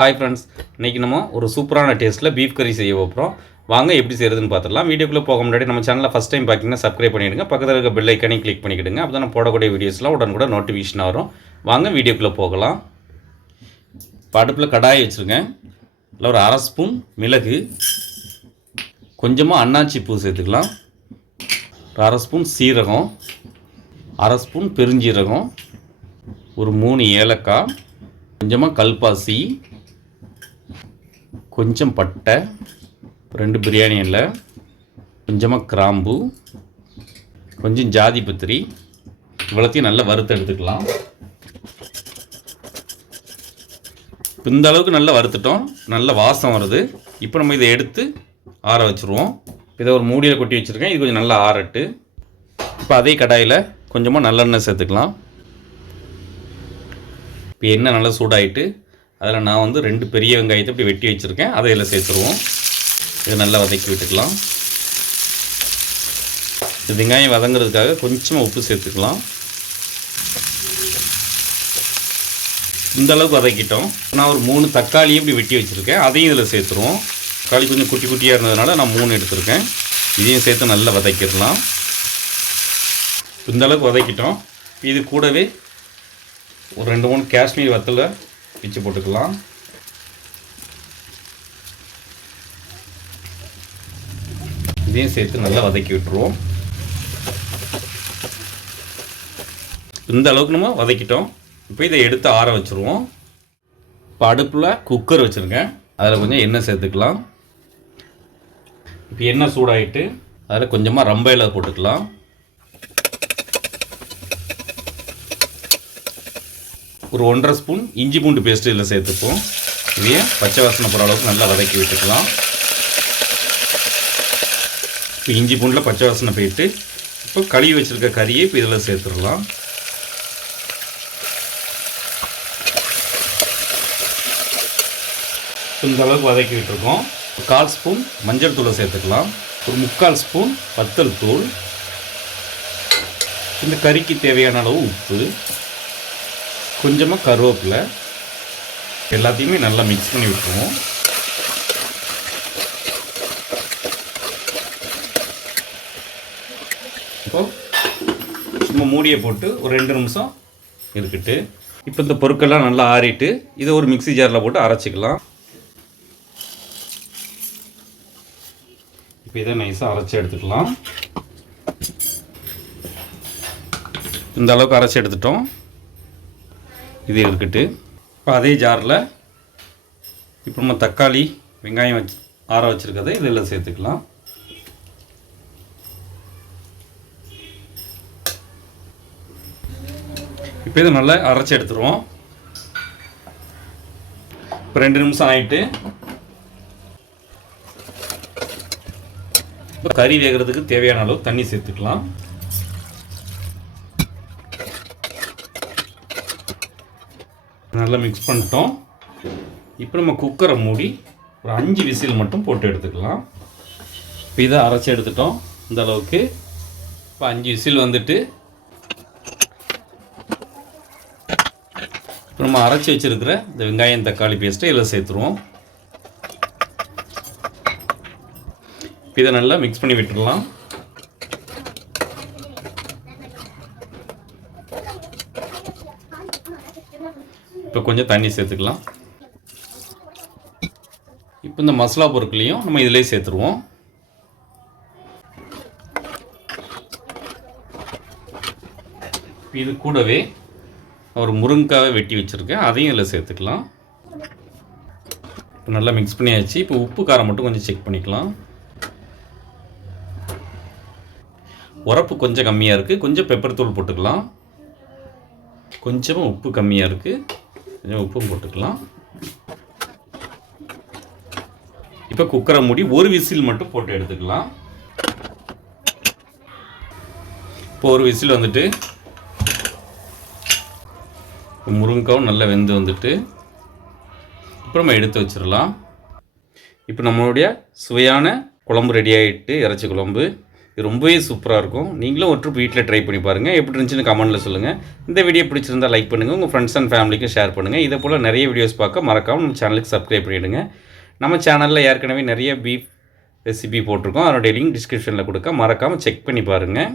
Hi friends இன்றைக்கி நம்ம ஒரு சூப்பரான டேஸ்ட்டில் பீஃப் கறி செய்ய போகிறோம் வாங்க எப்படி செய்கிறதுன்னு பார்த்துடலாம். வீடியோக்குள்ளே போக முன்னாடி நம்ம சேனலில் ஃபஸ்ட் டைம் பார்த்தீங்கன்னா சப்ஸ்கிரைப் பண்ணிவிடுங்க பக்கத்தில் இருக்க பெல் ஐக்கனையும் கிளிக் பண்ணிக்கிடுங்க. அப்போ தான் போடக்கூடிய வீடியோஸ்லாம் கூட நோட்டிஃபிகேஷன் வரும். வாங்க வீடியோக்குள்ளே போகலாம். படுப்பில் கடாயை வச்சுருக்கேன் இல்லை ஒரு அரை ஸ்பூன் மிளகு. கொஞ்சமாக அன்னாச்சி பூ சேர்த்துக்கலாம். ஒரு அரை ஸ்பூன் சீரகம். அரை ஸ்பூன் பெருஞ்சீரகம். ஒரு மூணு ஏலக்காய். கொஞ்சமாக கல்பாசி. கொஞ்சம் பட்டை ரெண்டு பிரியாணி கொஞ்சமாக கிராம்பு கொஞ்சம் ஜாதி பத்திரி. இவ்வளோத்தையும் நல்லா வறுத்து எடுத்துக்கலாம். இந்த அளவுக்கு நல்லா வறுத்துட்டோம். நல்ல வாசம் வருது. இப்போ நம்ம இதை எடுத்து ஆற வச்சுருவோம். இதை ஒரு மூடியில் கொட்டி வச்சுருக்கேன். இது கொஞ்சம் நல்லா ஆறட்டு. இப்போ அதே கடாயில் கொஞ்சமாக நல்லெண்ணெய் சேர்த்துக்கலாம். இப்போ எண்ணெய் நல்லா சூடாயிட்டு அதில் நான் வந்து ரெண்டு பெரிய வெங்காயத்தை இப்படி வெட்டி வச்சுருக்கேன். அதை இதில் சேர்த்துருவோம். இதை நல்லா வதக்கி விட்டுக்கலாம். இந்த வெங்காயம் வதங்குறதுக்காக கொஞ்சமாக உப்பு சேர்த்துக்கலாம். இந்த அளவுக்கு வதக்கிட்டோம். நான் ஒரு மூணு தக்காளியும் இப்படி வெட்டி வச்சுருக்கேன். அதையும் இதில் சேர்த்துருவோம். தக்காளி கொஞ்சம் குட்டி குட்டியாக இருந்ததுனால நான் மூணு எடுத்திருக்கேன். இதையும் சேர்த்து நல்லா வதக்கிடலாம். இந்த அளவுக்கு வதக்கிட்டோம். இது கூடவே ஒரு ரெண்டு மூணு காஷ்மீர் வத்தலை பிச்சு போட்டுக்கலாம். இதையும் சேர்த்து நல்லா வதக்கி விட்டுருவோம். இந்த அளவுக்கு நம்ம வதக்கிட்டோம். இப்போ இதை எடுத்து ஆற வச்சுருவோம். இப்போ அடுப்பில் குக்கர் வச்சுருக்கேன். அதில் கொஞ்சம் எண்ணெய் சேர்த்துக்கலாம். இப்போ எண்ணெய் சூடாகிட்டு அதில் கொஞ்சமாக ரம்ப இலை போட்டுக்கலாம். ஒரு ஒன்றரை ஸ்பூன் இஞ்சி பூண்டு பேஸ்ட்டு இதில் சேர்த்துப்போம். இதையே பச்சை வாசனை போகிற அளவுக்கு நல்லா வதக்கி விட்டுக்கலாம். இப்போ இஞ்சி பூண்டில் பச்சை வாசனை போயிட்டு இப்போ கழுவி வச்சுருக்க கறியை இப்போ இதில் சேர்த்துடலாம். இந்த அளவுக்கு வதக்கி விட்டுருக்கோம். கால் ஸ்பூன் மஞ்சள் தூளை சேர்த்துக்கலாம். ஒரு முக்கால் ஸ்பூன் வத்தல் தூள். இந்த கறிக்கு தேவையான அளவு உப்பு. கொஞ்சமாக கருவேப்பிலை. எல்லாத்தையுமே நல்லா மிக்ஸ் பண்ணி விட்டுருவோம். இப்போ சும்மா மூடியை போட்டு ஒரு ரெண்டு நிமிஷம் இருக்கட்டு இப்போ இந்த பொருட்கள்லாம் நல்லா ஆறிட்டு இதை ஒரு மிக்ஸி ஜாரில் போட்டு அரைச்சிக்கலாம். இப்போ இதை நைஸாக அரைச்சி எடுத்துக்கலாம். இந்த அளவுக்கு அரைச்சி எடுத்துட்டோம். இது இருக்கட்டு இப்போ அதே ஜாரில் இப்போ நம்ம தக்காளி வெங்காயம் வச்சு ஆற வச்சுருக்கதை இதில் சேர்த்துக்கலாம். இப்போ இதை நல்லா அரைச்சி எடுத்துருவோம். இப்போ ரெண்டு நிமிஷம் ஆகிட்டு இப்போ கறி வேகிறதுக்கு தேவையான அளவு தண்ணி சேர்த்துக்கலாம். நல்லா மிக்ஸ் பண்ணிட்டோம். இப்போ நம்ம குக்கரை மூடி ஒரு அஞ்சு விசில் மட்டும் போட்டு எடுத்துக்கலாம். இப்போ இதை அரைச்சி எடுத்துட்டோம். இந்த அளவுக்கு. இப்போ அஞ்சு விசில் வந்துட்டு. இப்போ நம்ம அரைச்சி வச்சுருக்கிற இந்த வெங்காயம் தக்காளி பேஸ்ட்டை இதில் சேர்த்துருவோம். இப்போ இதை நல்லா மிக்ஸ் பண்ணி விட்டுடலாம். இப்போ கொஞ்சம் தண்ணி சேர்த்துக்கலாம். இப்போ இந்த மசாலா பொருட்களையும் நம்ம இதிலே சேர்த்துருவோம். இது கூடவே ஒரு முருங்காவை வெட்டி வச்சுருக்கேன். அதையும் இதில் சேர்த்துக்கலாம். இப்போ நல்லா மிக்ஸ் பண்ணியாச்சு. இப்போ உப்பு காரம் மட்டும் கொஞ்சம் செக் பண்ணிக்கலாம். உரப்பு கொஞ்சம் கம்மியாக இருக்குது கொஞ்சம் பெப்பர் தூள் போட்டுக்கலாம். கொஞ்சமாக உப்பு கம்மியாக இருக்குது கொஞ்சம் உப்பும் போட்டுக்கலாம். இப்போ குக்கரை மூடி ஒரு விசில் மட்டும் போட்டு எடுத்துக்கலாம். இப்போ ஒரு விசில் வந்துட்டு முருங்கைக்காவும் நல்லா வெந்து வந்துட்டு இப்போ நம்ம எடுத்து வச்சிடலாம். இப்போ நம்மளுடைய சுவையான குழம்பு ரெடி ஆகிட்டு இறைச்சி குழம்பு. இது ரொம்பவே சூப்பராக இருக்கும். நீங்களும் ஒரு ட்ரிப் வீட்டில் ட்ரை பண்ணி பாருங்கள் எப்படி இருந்துச்சுன்னு கமெண்ட்டில் சொல்லுங்கள் இந்த வீடியோ பிடிச்சிருந்தா லைக் பண்ணுங்கள் உங்கள் ஃப்ரெண்ட்ஸ் அண்ட் ஃபேமிலிக்கும் ஷேர் பண்ணுங்கள் இதே போல் நிறைய வீடியோஸ் பார்க்க மறக்காமல் நம்ம சேனலுக்கு சப்ஸ்கிரைப் பண்ணிவிடுங்க நம்ம சேனலில் ஏற்கனவே நிறைய பீஃப் ரெசிபி போட்டிருக்கோம். அதனுடைய லிங்க் டிஸ்கிரிப்ஷனில் கொடுக்க மறக்காமல் செக் பண்ணி பாருங்கள்